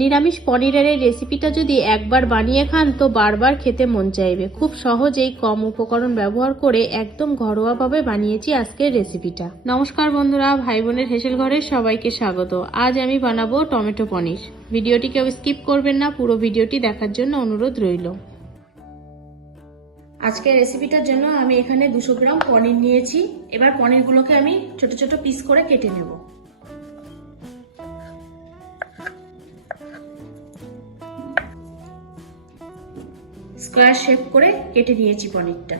নিরামিষ পনিরের এই রেসিপিটা যদি একবার বানিয়ে খান তো বারবার খেতে মন চাইবে। খুব সহজেই কম উপকরণ ব্যবহার করে একদম ঘরোয়াভাবে বানিয়েছি আজকের রেসিপিটা। নমস্কার বন্ধুরা, ভাই বোনের হেসেল ঘরের সবাইকে স্বাগত। আজ আমি বানাবো টমেটো পনির। ভিডিওটি কেউ স্কিপ করবেন না, পুরো ভিডিওটি দেখার জন্য অনুরোধ রইল। আজকের রেসিপিটার জন্য আমি এখানে 200 গ্রাম পনির নিয়েছি। এবার পনিরগুলোকে আমি ছোট ছোট পিস করে কেটে নেব। স্কোয়ার শেপ করে কেটে নিয়েছি পনিরটা।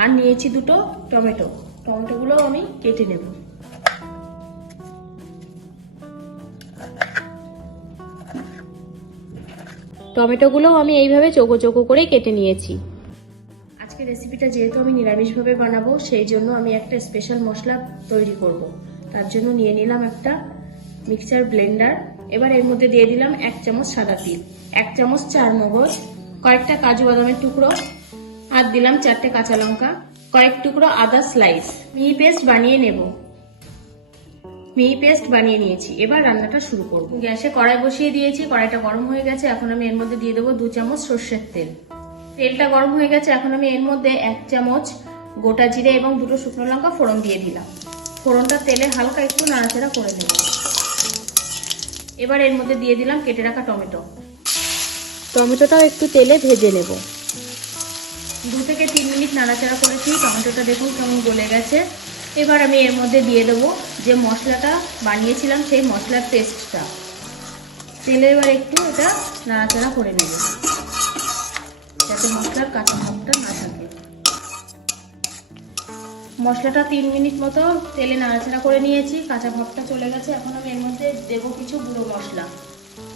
আর নিয়েছি দুটো টমেটোগুলো আমি কেটে নেব। টমেটোগুলো আমি এইভাবে চৌকো চৌকো করে কেটে নিয়েছি। আজকে রেসিপিটা যেহেতু আমি নিরামিষভাবে বানাবো, সেই জন্য আমি একটা স্পেশাল মশলা তৈরি করব। তার জন্য নিয়ে নিলাম একটা মিক্সচার ব্লেন্ডার। এবার এর মধ্যে দিয়ে দিলাম 1 চামচ সাদা তিল, 1 চামচ চারমগজ, কয়েকটা কাজু বাদামের টুকরো, আর দিলাম 4টে কাঁচা লঙ্কা, কয়েক টুকরো আদা স্লাইস। মিহি পেস্ট বানিয়ে নিয়েছি। এবার রান্নাটা শুরু করব। গ্যাসে কড়াই বসিয়ে দিয়েছি, কড়াইটা গরম হয়ে গেছে। এখন আমি এর মধ্যে দিয়ে দেবো 2 চামচ সর্ষের তেল। তেলটা গরম হয়ে গেছে। এখন আমি এর মধ্যে 1 চামচ গোটা জিরে এবং 2টো শুকনো লঙ্কা ফোড়ন দিয়ে দিলাম। ফোড়নটা তেলে হালকা একটু নাড়াচাড়া করে নেব। এবার এর মধ্যে দিয়ে দিলাম কেটে রাখা টমেটোটাও একটু তেলে ভেজে নেব। 2 থেকে 3 মিনিট নাড়াচাড়া করেছি। টমেটোটা দেখুন কেমন গলে গেছে। এবার আমি এর মধ্যে দিয়ে দেবো যে মশলাটা বানিয়েছিলাম, সেই মশলার পেস্টটা। তেলে এবার একটু এটা নাড়াচাড়া করে নেব যাতে মশলার কাঁচা ভাবটা না থাকে। মশলাটা 3 মিনিট মতো তেলে নাড়াচাড়া করে নিয়েছি, কাঁচা ভাবটা চলে গেছে। এখন আমি এর মধ্যে দেবো কিছু গুঁড়ো মশলা।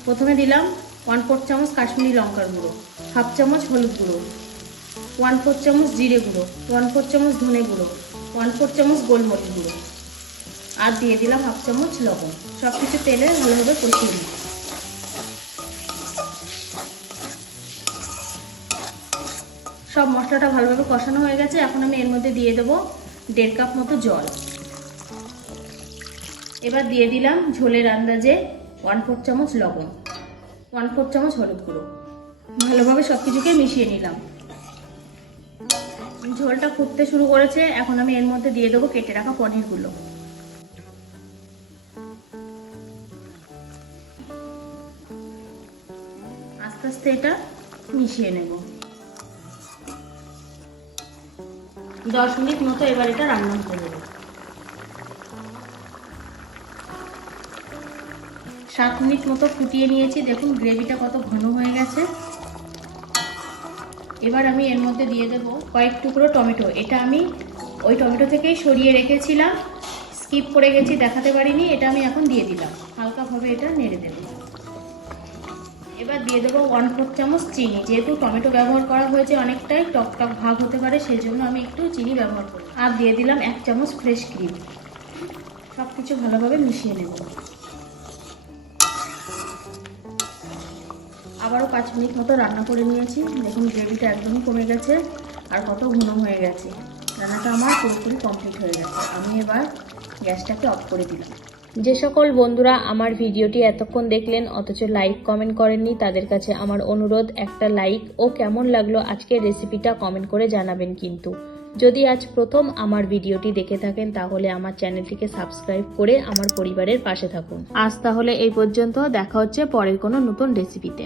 প্রথমে দিলাম 1/4 চামচ কাশ্মীরি লঙ্কার গুঁড়ো, 1/2 চামচ হলুদ গুঁড়ো, 1/4 চামচ জিরে গুঁড়ো, 1/4 চামচ ধনে গুঁড়ো, 1/4 চামচ গোলমরিচ গুঁড়ো, আর দিয়ে দিলাম 1/2 চামচ লবণ। সবকিছু তেলে ভালোভাবে কষিয়ে দিই। সব মশলাটা ভালোভাবে কষানো হয়ে গেছে। এখন আমি এর মধ্যে দিয়ে দেবো 1.5 কাপ মতো জল। এবার দিয়ে দিলাম ঝোলের আন্দাজে 1/4 চামচ লবণ, 1/4 চামচ হলুদ গুঁড়ো। ভালোভাবে সবকিছুকে মিশিয়ে নিলাম। ঝোলটা ফুটতে শুরু করেছে। এখন আমি এর মধ্যে দিয়ে দেবো কেটে রাখা পনিরগুলো। আস্তে আস্তে এটা মিশিয়ে নেব। 10 মিনিট মতো এবার এটা রান্না করে দেবো। 7 মিনিট মতো ফুটিয়ে নিয়েছি। দেখুন গ্রেভিটা কত ঘন হয়ে গেছে। এবার আমি এর মধ্যে দিয়ে দেব কয়েক টুকরো টমেটো। এটা আমি ওই টমেটো থেকেই সরিয়ে রেখেছিলাম, স্কিপ করে গেছি, দেখাতে পারিনি। এটা আমি এখন দিয়ে দিলাম। হালকাভাবে এটা নেড়ে দেব। এবার দিয়ে দেবো 1/4 চামচ চিনি। যেহেতু টমেটো ব্যবহার করা হয়েছে অনেকটাই টক টক ভাব হতে পারে, সেই জন্য আমি একটু চিনি ব্যবহার করি। আর দিয়ে দিলাম 1 চামচ ফ্রেশ ক্রিম। সব কিছু ভালোভাবে মিশিয়ে নেব। আবারও 5 মিনিট মতো রান্না করে নিয়েছি। দেখুন গ্রেভিটা একদমই কমে গেছে আর কত ঘন হয়ে গেছে। রান্নাটা আমার পুরোপুরি কমপ্লিট হয়ে গেছে। আমি এবার গ্যাসটাকে অফ করে দিলাম। যে সকল বন্ধুরা আমার ভিডিওটি এতক্ষণ দেখলেন অথচ লাইক কমেন্ট করেননি, তাদের কাছে আমার অনুরোধ, একটা লাইক ও কেমন লাগলো আজকের রেসিপিটা কমেন্ট করে জানাবেন। কিন্তু যদি আজ প্রথম আমার ভিডিওটি দেখে থাকেন তাহলে আমার চ্যানেলটিকে সাবস্ক্রাইব করে আমার পরিবারের পাশে থাকুন। আজ তাহলে এই পর্যন্ত। দেখা হচ্ছে পরের কোনো নতুন রেসিপিতে।